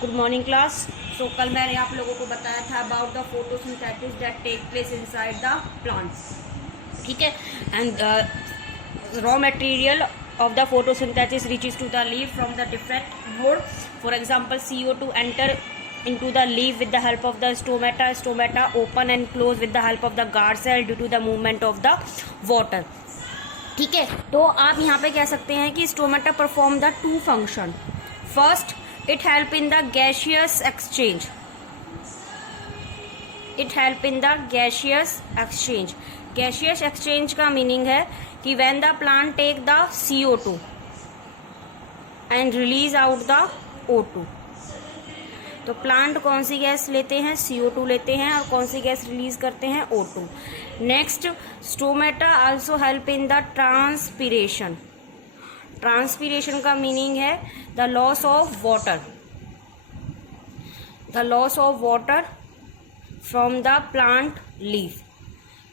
Good morning class. तो कल मैंने आप लोगों को बताया था about the photosynthesis that take place inside the plants, ठीक है। And raw material of the photosynthesis reaches to the leaf from the different mode. For example, CO2 enter into the leaf with the help of the stomata. Stomata open and close with the help of the guard cell due to the movement of the water. ठीक है, तो आप यहाँ पे कह सकते हैं कि stomata perform the two function. First, it help in the gaseous exchange. It help in the gaseous exchange. Gaseous exchange का मीनिंग है कि when the plant take the CO2 and release out the O2. तो plant कौन सी gas लेते हैं? CO2 लेते हैं. और कौन सी गैस रिलीज करते हैं? O2. Next, stomata also help in the transpiration. Transpiration का मीनिंग है the loss of water. The loss of water from the plant leaf,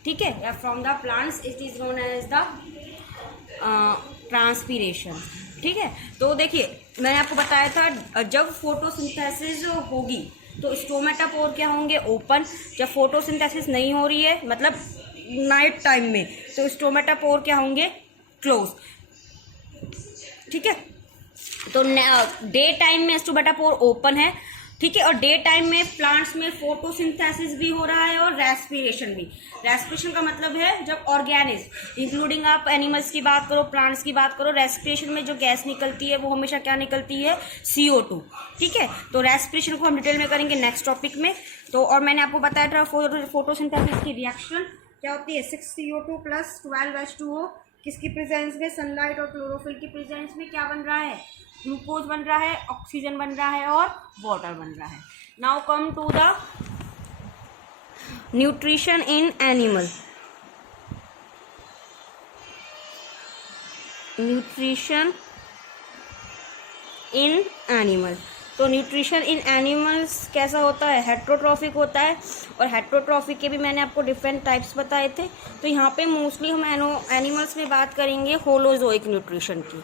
ठीक है, या from the plants. It is known as the transpiration, ठीक है. तो देखिए, मैंने आपको बताया था जब फोटोसिंथेसिस होगी तो स्टोमेटापोर क्या होंगे? ओपन. जब फोटोसिंथेसिस नहीं हो रही है, मतलब नाइट टाइम में, तो स्टोमेटापोर क्या होंगे? क्लोज, ठीक है. तो डे टाइम में स्टोमेटापोर ओपन है, ठीक है. और डे टाइम में प्लांट्स में फोटोसिंथेसिस भी हो रहा है और रेस्पिरेशन भी. रेस्पिरेशन का मतलब है जब ऑर्गेनिज, इंक्लूडिंग आप एनिमल्स की बात करो, प्लांट्स की बात करो, रेस्पिरेशन में जो गैस निकलती है वो हमेशा क्या निकलती है? CO2, ठीक है. तो रेस्पिरेशन को हम डिटेल में करेंगे नेक्स्ट टॉपिक में. तो और मैंने आपको बताया था फोटोसिंथेसिस की रिएक्शन क्या होती है? 6CO2 प्लस 12H2O किसकी प्रेजेंस में? सनलाइट और क्लोरोफिल की प्रेजेंस में क्या बन रहा है? ग्लूकोज बन रहा है, ऑक्सीजन बन रहा है और वाटर बन रहा है. Now come to the nutrition in animal. Nutrition in animal. तो न्यूट्रिशन इन एनिमल्स कैसा होता है? हेट्रोट्रॉफिक होता है. और हेट्रोट्रॉफिक के भी मैंने आपको डिफरेंट टाइप्स बताए थे. तो यहाँ पे मोस्टली हम एनिमल्स में बात करेंगे होलोजोइक न्यूट्रिशन की.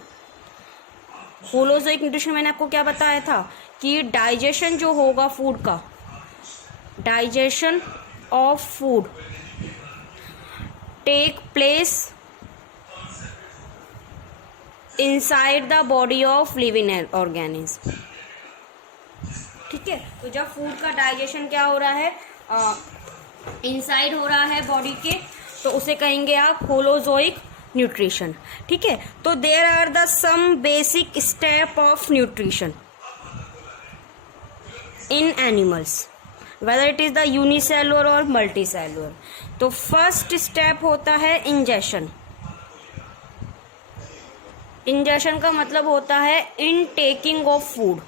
होलोजोइक न्यूट्रिशन मैंने आपको क्या बताया था कि डाइजेशन जो होगा फूड का, digestion of food take place inside the body of living organism, ठीक है. तो जब फूड का डाइजेशन क्या हो रहा है? इनसाइड हो रहा है बॉडी के, तो उसे कहेंगे आप होलोजोइक न्यूट्रिशन, ठीक है. तो there are the some basic step of nutrition in animals, whether it is the unicellular और मल्टीसेलुलर. तो फर्स्ट स्टेप होता है इंजेशन. इंजेशन का मतलब होता है इन टेकिंग ऑफ फूड,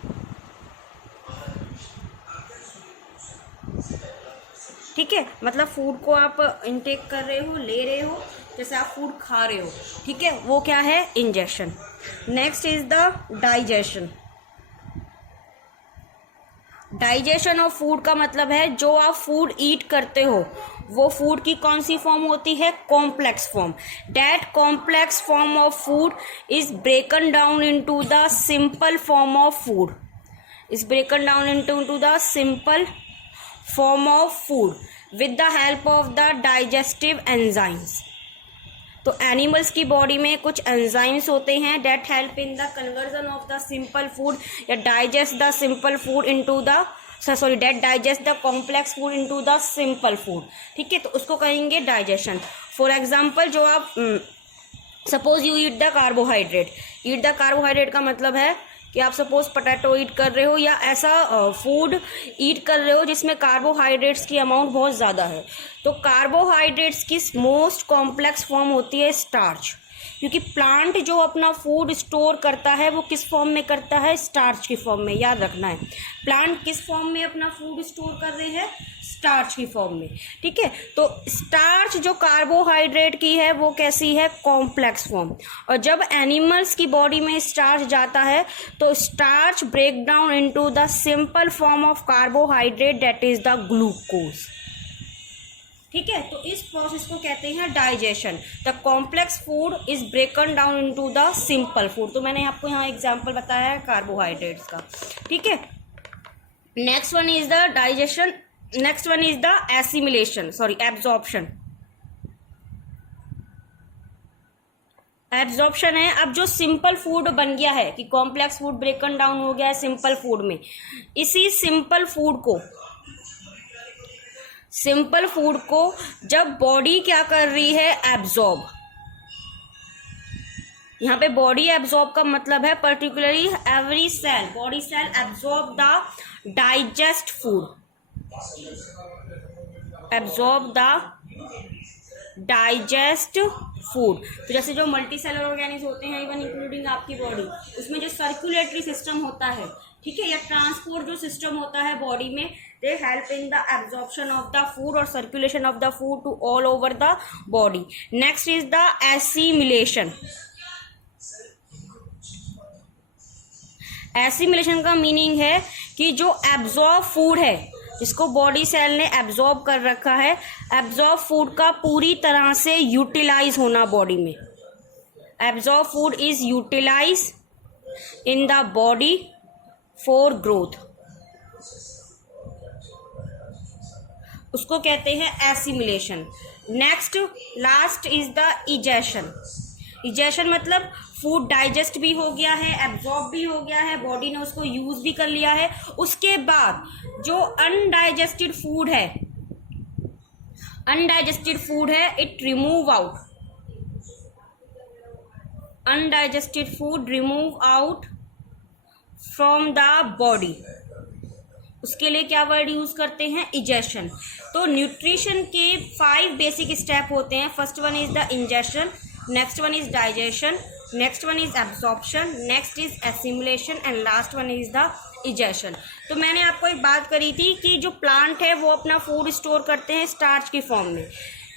ठीक है. मतलब फूड को आप इनटेक कर रहे हो, ले रहे हो, जैसे आप फूड खा रहे हो, ठीक है, वो क्या है? Ingestion. Next is the digestion. Digestion of food का मतलब है जो आप फूड ईट करते हो वो फूड की कौन सी फॉर्म होती है? Complex form. That complex form of food is broken down into the simple form of food. Is broken down into the simple form of food with the help of the digestive enzymes. तो animals की body में कुछ enzymes होते हैं that help in the conversion of the simple food या digest the simple food into the that digest the complex food into the simple food, ठीक है. तो उसको कहेंगे डाइजेशन. फॉर एग्जाम्पल, जो आप suppose you eat the carbohydrate. Eat the carbohydrate का मतलब है कि आप सपोज पोटैटो ईट कर रहे हो या ऐसा फूड ईट कर रहे हो जिसमें कार्बोहाइड्रेट्स की अमाउंट बहुत ज़्यादा है. तो कार्बोहाइड्रेट्स की मोस्ट कॉम्प्लेक्स फॉर्म होती है स्टार्च, क्योंकि प्लांट जो अपना फूड स्टोर करता है वो किस फॉर्म में करता है? स्टार्च की फॉर्म में. याद रखना है, प्लांट किस फॉर्म में अपना फूड स्टोर कर रहे हैं? स्टार्च की फॉर्म में, ठीक है. तो स्टार्च जो कार्बोहाइड्रेट की है वो कैसी है? Complex form. और जब एनिमल्स की बॉडी में स्टार्च जाता है तो starch break down into the simple form of carbohydrate that is the glucose, ठीक है. तो इस प्रोसेस को कहते हैं digestion. The complex food is broken down into the simple food. तो मैंने आपको यहाँ एग्जांपल बताया है कार्बोहाइड्रेट्स का, ठीक है. Next one is the digestion, next one is the assimilation, sorry absorption. Absorption है, अब जो सिंपल फूड बन गया है कि कॉम्प्लेक्स फूड ब्रेकन डाउन हो गया है सिंपल फूड में, इसी सिंपल फूड को जब बॉडी क्या कर रही है, एब्जॉर्ब। यहाँ पे बॉडी एब्जॉर्ब का मतलब है particularly every cell, body cell absorb the digest food, absorb the digest food. तो जैसे जो मल्टी सेलर ऑर्गेनिज्म होते हैं, इवन इंक्लूडिंग आपकी बॉडी, उसमें जो सर्कुलेटरी सिस्टम होता है, ठीक है, या ट्रांसपोर्ट जो सिस्टम होता है बॉडी में, they help in the absorption of the food और circulation of the food to all over the body. Next is the assimilation. Assimilation का मीनिंग है कि जो एब्जॉर्ब फूड है, जिसको बॉडी सेल ने एब्जॉर्ब कर रखा है, एब्जॉर्ब फूड का पूरी तरह से यूटिलाइज होना बॉडी में। Absorb food is utilise in the body for growth, उसको कहते हैं assimilation. Next last is the egestion. Egestion मतलब फूड डाइजेस्ट भी हो गया है, एब्जॉर्ब भी हो गया है, बॉडी ने उसको यूज भी कर लिया है, उसके बाद जो अनडाइजेस्टेड फूड है it remove out, undigested food remove out from the body, उसके लिए क्या वर्ड यूज करते हैं, इजेशन। तो न्यूट्रिशन के 5 बेसिक स्टेप होते हैं। First one is the ingestion, next one is digestion, next one is absorption, next is assimilation and last one is the egestion. तो मैंने आपको एक बात करी थी कि जो प्लांट है वो अपना फूड स्टोर करते हैं स्टार्च की फॉर्म में।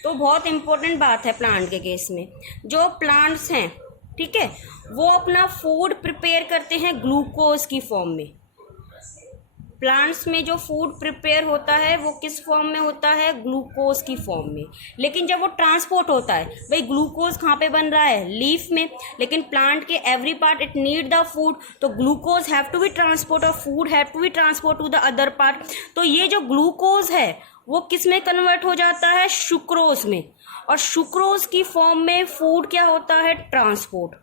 तो बहुत इंपॉर्टेंट बात है प्लांट के केस में, जो प्लांट्स हैं, ठीक है, वो अपना फूड प्रिपेयर करते हैं ग्लूकोज की फॉर्म में। प्लांट्स में जो फूड प्रिपेयर होता है वो किस फॉर्म में होता है, ग्लूकोज की फॉर्म में। लेकिन जब वो ट्रांसपोर्ट होता है, भाई ग्लूकोज कहाँ पे बन रहा है, लीफ में, लेकिन प्लांट के every part it need the food, तो glucose have to be transport और food have to be transport to the other part. तो ये जो ग्लूकोज है वो किस में कन्वर्ट हो जाता है, सुक्रोज में, और सुक्रोज की फॉर्म में फूड क्या होता है, ट्रांसपोर्ट,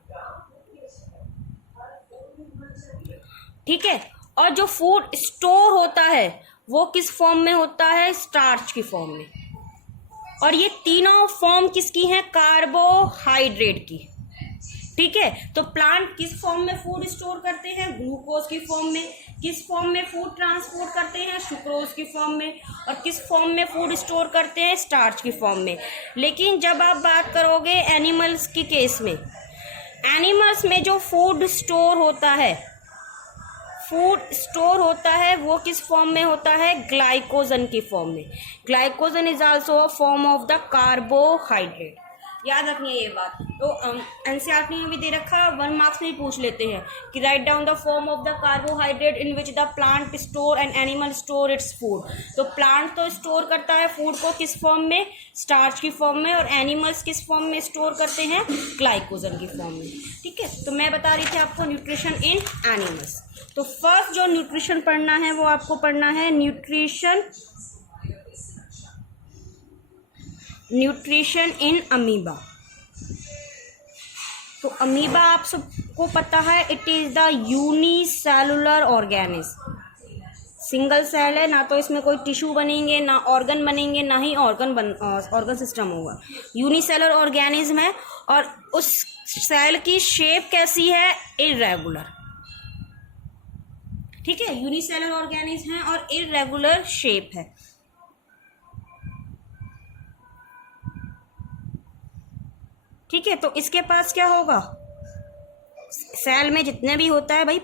ठीक है। और जो फूड स्टोर होता है वो किस फॉर्म में होता है, स्टार्च की फॉर्म में। और ये तीनों फॉर्म किसकी हैं, कार्बोहाइड्रेट की, ठीक है। तो प्लांट किस फॉर्म में फूड स्टोर करते हैं, ग्लूकोज की फॉर्म में। किस फॉर्म में फूड ट्रांसपोर्ट करते हैं, सुक्रोज की फॉर्म में। और किस फॉर्म में फूड स्टोर करते हैं, स्टार्च की फॉर्म में। लेकिन जब आप बात करोगे एनिमल्स की केस में, एनिमल्स में जो फूड स्टोर होता है वो किस फॉर्म में होता है, ग्लाइकोजन की फॉर्म में। Glycogen is also a form of the carbohydrate, याद रखनी है ये बात। तो एनसीईआरटी में भी दे रखा, 1 मार्क्स में पूछ लेते हैं कि write down the form of the carbohydrate in which the plant store and animal store its food. तो प्लांट तो स्टोर करता है फूड को किस फॉर्म में, स्टार्च की फॉर्म में, और एनिमल्स किस फॉर्म में स्टोर करते हैं, ग्लाइकोजन की फॉर्म में, ठीक है। तो मैं बता रही थी आपको न्यूट्रिशन इन एनिमल्स। तो फर्स्ट जो न्यूट्रिशन पढ़ना है वो आपको पढ़ना है न्यूट्रिशन इन अमीबा। तो अमीबा आप सबको पता है, it is the unicellular organism, single cell है, ना तो इसमें कोई टिश्यू बनेंगे, ना ऑर्गन बनेंगे, ना ही ऑर्गन सिस्टम होगा। यूनिसेलुलर ऑर्गेनिज्म है और उस सेल की शेप कैसी है, इर्रेगुलर, ठीक है। यूनिसेलुलर ऑर्गेनिज्म है और इर्रेगुलर शेप है। ठीक है, तो इसके पास क्या होगा, सेल में जितने भी होता है भाई,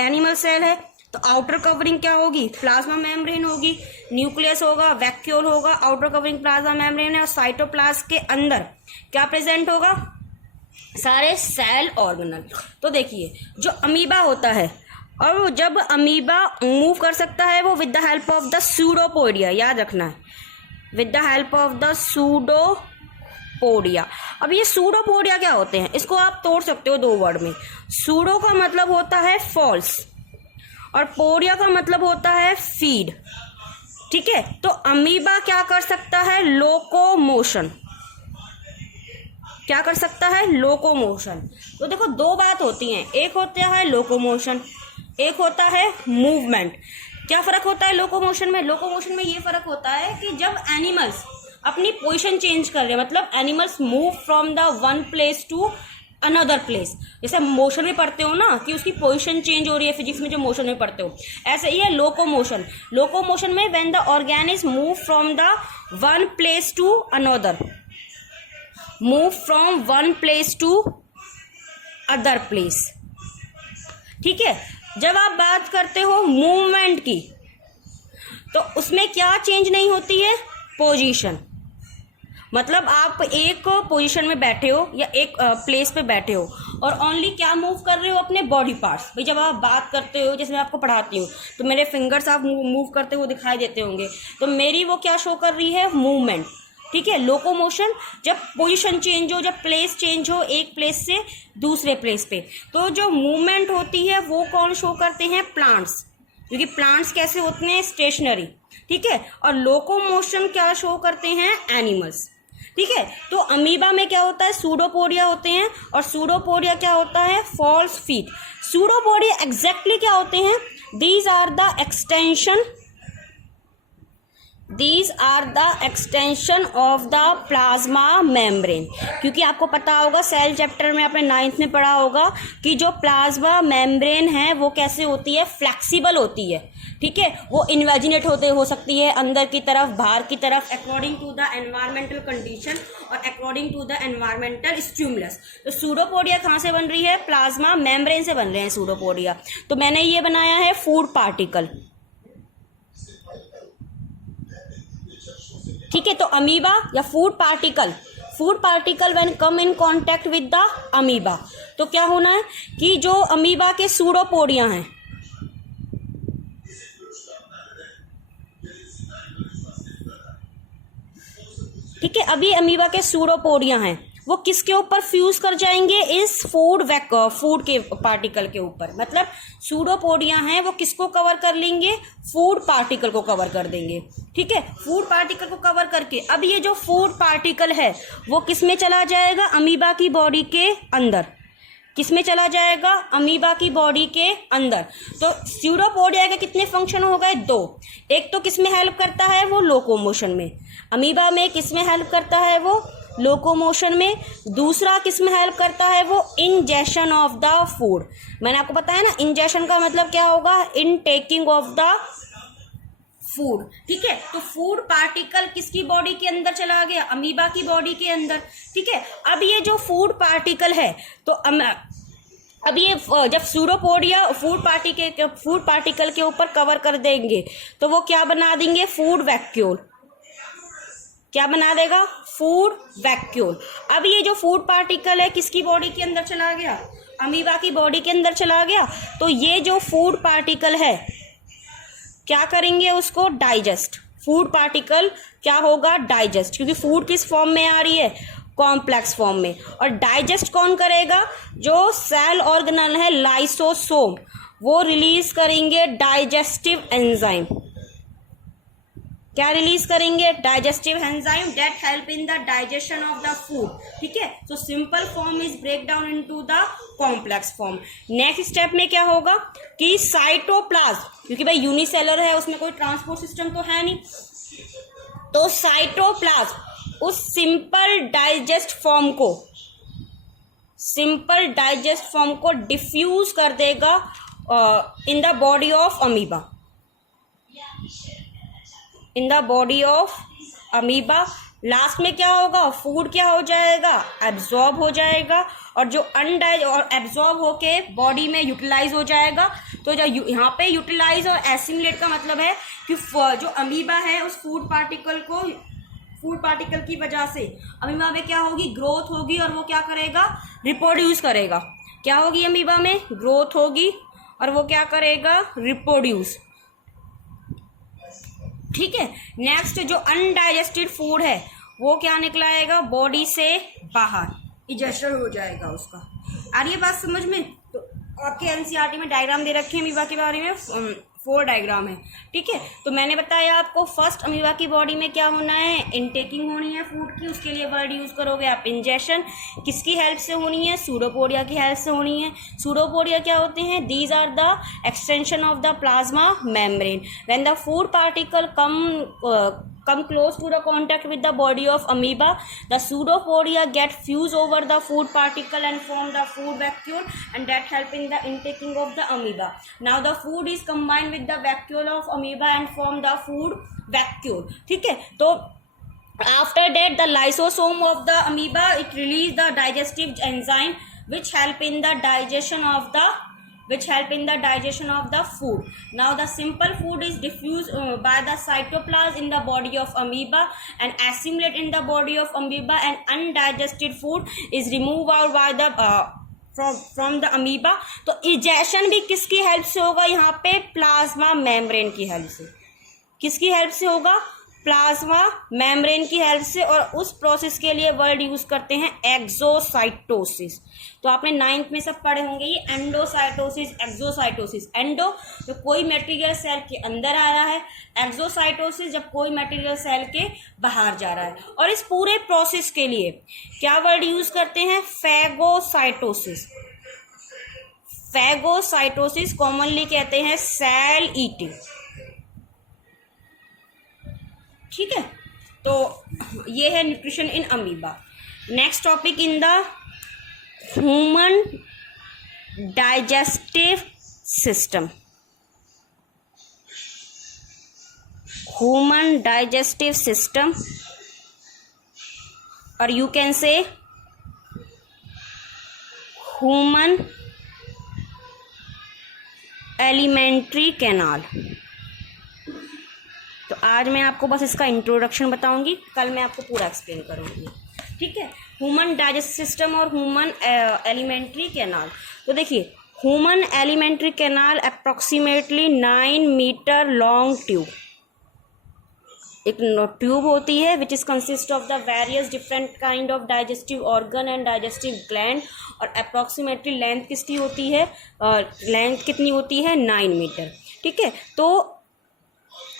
एनिमल सेल है तो आउटर कवरिंग क्या होगी, प्लाज्मा मेम्ब्रेन होगी, न्यूक्लियस होगा, वैक्यूल होगा, आउटर कवरिंग प्लाज्मा मेम्ब्रेन है, और साइटोप्लाज्म के अंदर क्या प्रेजेंट होगा, सारे सेल ऑर्गेनल। तो देखिए जो अमीबा होता है, और जब अमीबा मूव कर सकता है वो with the help of the pseudopodia, याद रखना है, with the help of the pseudopodia. अब ये सूडोपोडिया क्या होते हैं, इसको आप तोड़ सकते हो 2 वर्ड में। सूडो का मतलब होता है फॉल्स, और पोरिया का मतलब होता है फीड। ठीक है, तो अमीबा क्या कर सकता है? लोकोमोशन। क्या कर सकता है? लोकोमोशन। तो देखो दो बात होती हैं, एक होता है लोकोमोशन, एक होता है मूवमेंट। क्या फर्क होता है लोकोमोशन में? लोकोमोशन में ये फर्क होता है कि जब एनिमल्स अपनी पोजीशन चेंज कर रहे हैं, मतलब animals move from the one place to another place. जैसे मोशन में पढ़ते हो ना कि उसकी पोजीशन चेंज हो रही है, फिजिक्स में जो मोशन में पढ़ते हो, ऐसे ही है लोकोमोशन। लोकोमोशन में when the organism move from the one place to another, move from one place to other place. ठीक है, जब आप बात करते हो मूवमेंट की, तो उसमें क्या चेंज नहीं होती है? पोजीशन। मतलब आप एक पोजीशन में बैठे हो या एक प्लेस पे बैठे हो और ओनली क्या मूव कर रहे हो? अपने बॉडी पार्ट्स। भाई जब आप बात करते हो, जैसे मैं आपको पढ़ाती हूँ तो मेरे फिंगर्स आप मूव करते हुए दिखाई देते होंगे, तो मेरी वो क्या शो कर रही है? मूवमेंट। ठीक है, लोकोमोशन जब पोजीशन चेंज हो, जब प्लेस चेंज हो एक प्लेस से दूसरे प्लेस पे, तो जो मूवमेंट होती है वो कौन शो करते हैं? प्लांट्स। क्योंकि प्लांट्स कैसे होते हैं? स्टेशनरी। ठीक है, और लोकोमोशन क्या शो करते हैं? एनिमल्स। ठीक है, तो अमीबा में क्या होता है? सूडोपोडिया होते हैं, और सूडोपोडिया क्या होता है? False feet. सूडोपोडिया एग्जैक्टली क्या होते हैं? These are the extension of the plasma membrane. क्योंकि आपको पता होगा, सेल चैप्टर में आपने 9th में पढ़ा होगा कि जो प्लाज्मा मेम्ब्रेन है वो कैसे होती है? फ्लेक्सिबल होती है। ठीक है, वो इन्वेजिनेट हो सकती है अंदर की तरफ, बाहर की तरफ, according to the environmental condition और according to the environmental stimulus. तो सूडोपोडिया कहाँ से बन रही है? प्लाज्मा मेम्ब्रेन से बन रहे हैं सूडोपोडिया। तो मैंने ये बनाया है फूड पार्टिकल। ठीक है, तो अमीबा या food particle when come in contact with the amoeba, तो क्या होना है कि जो अमीबा के सूडोपोडिया हैं, ठीक है, अभी अमीबा के सूडोपोडिया हैं, वो किसके ऊपर फ्यूज कर जाएंगे? इस फूड के पार्टिकल के ऊपर। मतलब सूडोपोडिया हैं वो किसको कवर कर लेंगे? फूड पार्टिकल को कवर कर देंगे। ठीक है, फूड पार्टिकल को कवर करके अब ये जो फूड पार्टिकल है वो किस में चला जाएगा? अमीबा की बॉडी के अंदर। किस में चला जाएगा? अमीबा की बॉडी के अंदर। तो सूडोपोडिया के कितने फंक्शन हो गए? 2। एक तो किस में हेल्प करता है? वो लोकोमोशन में। अमीबा में किस में हेल्प करता है? वो लोकोमोशन में। दूसरा किस में हेल्प करता है? वो इंजेशन ऑफ द फूड। मैंने आपको बताया ना, इंजेशन का मतलब क्या होगा? In taking of the food. ठीक है, तो फूड पार्टिकल किसकी बॉडी के अंदर चला गया? अमीबा की बॉडी के अंदर। ठीक है, अब ये जो फूड पार्टिकल है, तो अब ये जब सूडोपोडिया फूड पार्टिकल के ऊपर कवर कर देंगे तो वो क्या बना देंगे? Food vacuole. क्या बना देगा? Food vacuole. अब ये जो फूड पार्टिकल है किसकी बॉडी के अंदर चला गया? अमीबा की बॉडी के अंदर चला गया। तो ये जो फूड पार्टिकल है क्या करेंगे? उसको डाइजेस्ट। फूड पार्टिकल क्या होगा? डाइजेस्ट। क्योंकि फूड किस फॉर्म में आ रही है? कॉम्प्लेक्स फॉर्म में। और डाइजेस्ट कौन करेगा? जो सेल ऑर्गेनल है लाइसोसोम, वो रिलीज करेंगे डाइजेस्टिव एंजाइम। क्या रिलीज करेंगे? Digestive enzyme that help in the digestion of the food. ठीक है, so simple form is break down into the complex form. Next step में क्या होगा कि साइटोप्लाज्म, क्योंकि भाई यूनिसेलर है, उसमें कोई ट्रांसपोर्ट सिस्टम तो है नहीं, तो साइटोप्लाज्म उस सिंपल डाइजेस्ट फॉर्म को डिफ्यूज कर देगा इन the body of amoeba. Last में क्या होगा? फूड क्या हो जाएगा? एब्जॉर्ब हो जाएगा, और जो और एब्जॉर्ब होके बॉडी में यूटिलाइज हो जाएगा। तो जो यहाँ पे यूटिलाइज और एसिमिलेट का मतलब है कि जो अमीबा है उस फूड पार्टिकल की वजह से अमीबा में क्या होगी? ग्रोथ होगी, और वो क्या करेगा? रिप्रोड्यूस करेगा। क्या होगी? अमीबा में ग्रोथ होगी और वो क्या करेगा? रिप्रोड्यूस। ठीक है, नेक्स्ट जो अनडाइजेस्टेड फूड है वो क्या निकलाएगा? बॉडी से बाहर इजेक्शन हो जाएगा उसका। आ रही है बात समझ में? तो आपके एनसीईआरटी में डायग्राम दे रखे हैं अमीबा के बारे में, 4 डायग्राम है, ठीक है। तो मैंने बताया आपको फर्स्ट अमीबा की बॉडी में क्या होना है, इनटेकिंग होनी है फूड की, उसके लिए वर्ड यूज करोगे आप इंजेशन। किसकी हेल्प से होनी है, सूडोपोडिया की हेल्प से होनी है। सूडोपोडिया क्या होते हैं, these are the extension of the plasma membrane. When the food particle come close to the contact with the body of amoeba, the pseudopodia get fused over the food particle and form the food vacuole, and that help in the intaking of the amoeba. Now the food is combined with the vacuole of amoeba and form the food vacuole, ठीक है। तो after that the lysosome of the amoeba, it release the digestive enzyme which help in the digestion of the food. Now the simple food is diffused by the cytoplasm in the body of amoeba and assimilate in the body of amoeba, and undigested food is removed out by the from the amoeba. तो egestion भी किसकी help से होगा, यहाँ पे plasma membrane की help से। किसकी हेल्प से होगा, प्लाज्मा मेम्ब्रेन की हेल्प से। और उस प्रोसेस के लिए वर्ड यूज करते हैं एक्सोसाइटोसिस। तो आपने 9th में सब पढ़े होंगे ये एंडोसाइटोसिस, एक्सोसाइटोसिस। एंडो तो कोई मटेरियल सेल के अंदर आ रहा है, एक्सोसाइटोसिस जब कोई मटेरियल सेल के बाहर जा रहा है। और इस पूरे प्रोसेस के लिए क्या वर्ड यूज करते हैं, फैगोसाइटोसिस। फैगोसाइटोसिस कॉमनली कहते हैं सेल ईटिंग, ठीक है। तो ये है nutrition in amoeba. Next topic in the human digestive system. Human digestive system, और you can say human alimentary canal. तो आज मैं आपको बस इसका इंट्रोडक्शन बताऊंगी, कल मैं आपको पूरा एक्सप्लेन करूंगी, ठीक है। ह्यूमन डाइजेस्टिव सिस्टम और ह्यूमन एलिमेंट्री कैनाल। तो देखिए human alimentary canal approximately 9 metre long tube, एक ट्यूब होती है which is consist of the various different kind of digestive organ and digestive gland. और अप्रोक्सीमेटली लेंथ किसकी होती है, लेंथ कितनी होती है, 9 मीटर, ठीक है। तो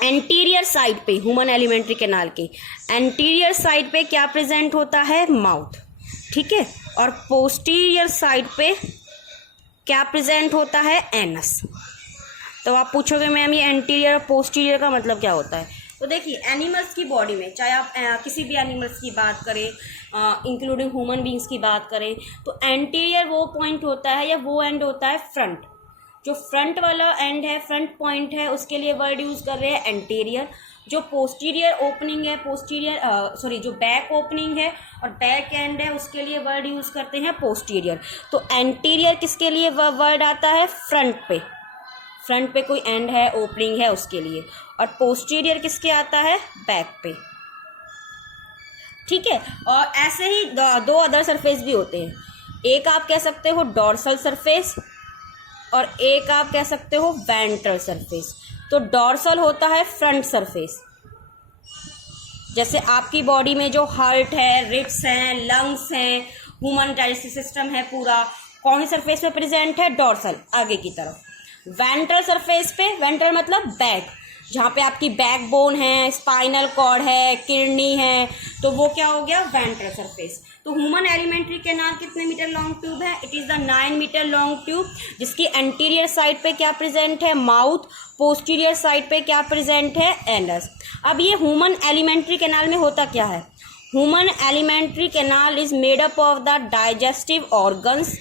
एंटीरियर साइड पे ह्यूमन एलिमेंट्री कैनाल के एंटीरियर साइड पे क्या प्रेजेंट होता है, माउथ, ठीक है। और पोस्टीरियर साइड पे क्या प्रेजेंट होता है, एनस। तो आप पूछोगे मैम ये एंटीरियर और पोस्टीरियर का मतलब क्या होता है। तो देखिए एनिमल्स की बॉडी में, चाहे आप किसी भी एनिमल्स की बात करें, इंक्लूडिंग ह्यूमन बींग्स की बात करें, तो एंटीरियर वो पॉइंट होता है या वो एंड होता है फ्रंट। जो फ्रंट वाला एंड है, फ्रंट पॉइंट है, उसके लिए वर्ड यूज कर रहे हैं एंटीरियर। जो पोस्टीरियर ओपनिंग है, जो बैक ओपनिंग है और बैक एंड है, उसके लिए वर्ड यूज करते हैं पोस्टीरियर। तो एंटीरियर किसके लिए वर्ड आता है, फ्रंट पे, फ्रंट पे कोई एंड है, ओपनिंग है, उसके लिए। और पोस्टीरियर किसके आता है, बैक पे, ठीक है। और ऐसे ही 2 अदर सरफेस भी होते हैं, एक आप कह सकते हो डॉर्सल सरफेस और एक आप कह सकते हो वेंट्रल सरफेस। तो डॉर्सल होता है फ्रंट सरफेस, जैसे आपकी बॉडी में जो हार्ट है, रिब्स हैं, लंग्स हैं, ह्यूमन डाइजेस्टिव सिस्टम है पूरा, कौन सी सरफेस पे प्रेजेंट है, डॉर्सल, आगे की तरफ। वेंट्रल सरफेस पे, वेंट्रल मतलब बैक, जहाँ पे आपकी बैकबोन है, स्पाइनल कॉर्ड है, किडनी है, तो वो क्या हो गया, वेंट्रल सरफेस। तो ह्यूमन एलिमेंट्री कैनाल कितने मीटर लॉन्ग ट्यूब है, it is the 9 metre long tube, जिसकी एंटीरियर साइड पे क्या प्रेजेंट है, माउथ, पोस्टीरियर साइड पे क्या प्रेजेंट है, एनस। अब ये ह्यूमन एलिमेंट्री कैनाल में होता क्या है, human alimentary canal is made up of the digestive organs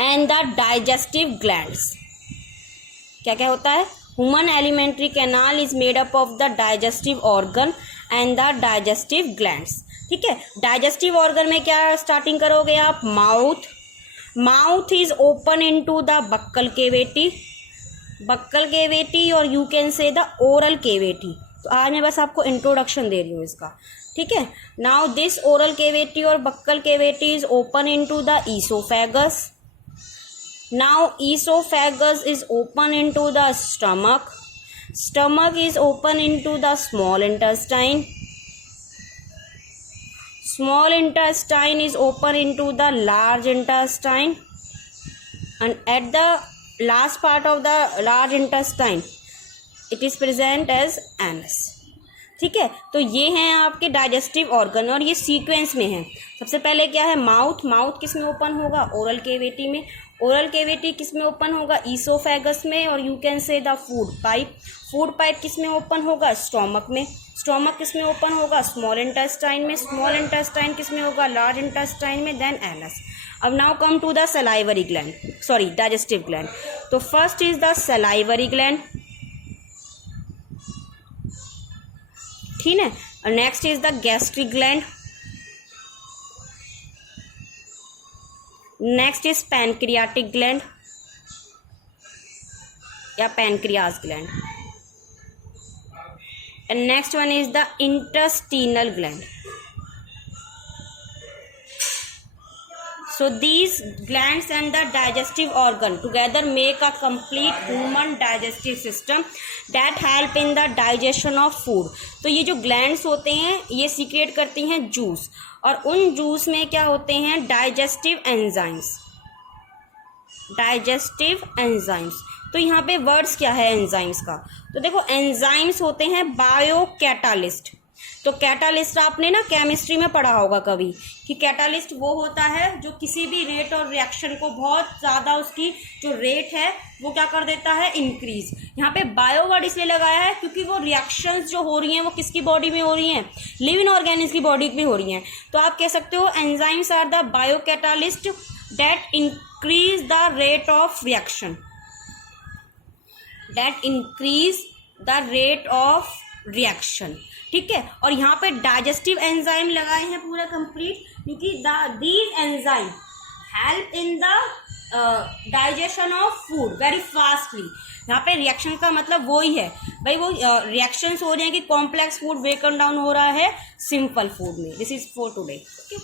and the digestive glands. क्या क्या होता है, human alimentary canal is made up of the digestive organ and the digestive glands, ठीक है। डाइजेस्टिव ऑर्गन में क्या स्टार्टिंग करोगे आप, mouth. Mouth is open into the buccal cavity और you can say the oral cavity. तो आज मैं बस आपको इंट्रोडक्शन दे रही हूँ इसका, ठीक है। नाउ दिस ओरल केविटी और buccal cavity is open into the oesophagus. Now esophagus is open into the stomach. Stomach is open into the small intestine. Small intestine is open into the large intestine. and at the last part of the large intestine it is present as anus. ठीक है, तो ये हैं आपके digestive organ और ये sequence में है. सबसे पहले क्या है, माउथ. माउथ किस में ओपन होगा, ओरल केविटी में. ओरल केविटी किस में ओपन होगा, ईसोफेगस में. और you can say the food pipe. Food pipe किस में ओपन होगा, स्टोमक में. स्टोमक किस में ओपन होगा, स्मॉल इंटेस्टाइन में. स्मॉल इंटेस्टाइन किस में होगा, लार्ज इंटेस्टाइन में. Then anus. अब now come to the salivary gland, sorry digestive gland. तो first is the salivary gland, ठीक है. और next is the gastric gland. Next is pancreatic gland या pancreas gland. And next one is the intestinal gland. So these glands and the digestive organ together make a complete human digestive system that help in the digestion of food. तो ये जो glands होते हैं ये secrete करती हैं juice, और उन जूस में क्या होते हैं, डाइजेस्टिव एंजाइम्स. Digestive enzymes. तो यहाँ पे वर्ड्स क्या है एंजाइम्स का, तो देखो एंजाइम्स होते हैं बायो कैटालिस्ट. तो कैटालिस्ट आपने ना केमिस्ट्री में पढ़ा होगा कभी कि कैटालिस्ट वो होता है जो किसी भी रेट और रिएक्शन को बहुत ज़्यादा उसकी जो रेट है वो क्या कर देता है, इंक्रीज. यहाँ पे बायो वर्ड इसलिए लगाया है क्योंकि वो रिएक्शंस जो हो रही हैं वो किसकी बॉडी में हो रही हैं, लिविंग ऑर्गेनिज्म की बॉडी में हो रही हैं. तो आप कह सकते हो enzymes are the biocatalyst that increase the rate of reaction, that increase the rate of reaction. ठीक है, और यहाँ पे डाइजेस्टिव एंजाइम लगाए हैं पूरा कंप्लीट, क्योंकि these enzyme help in the digestion of food very fastly. यहाँ पे रिएक्शन का मतलब वो ही है भाई, वो रिएक्शंस हो रहे हैं कि कॉम्प्लेक्स फूड ब्रेकन डाउन हो रहा है सिंपल फूड में. This is for today. Okay.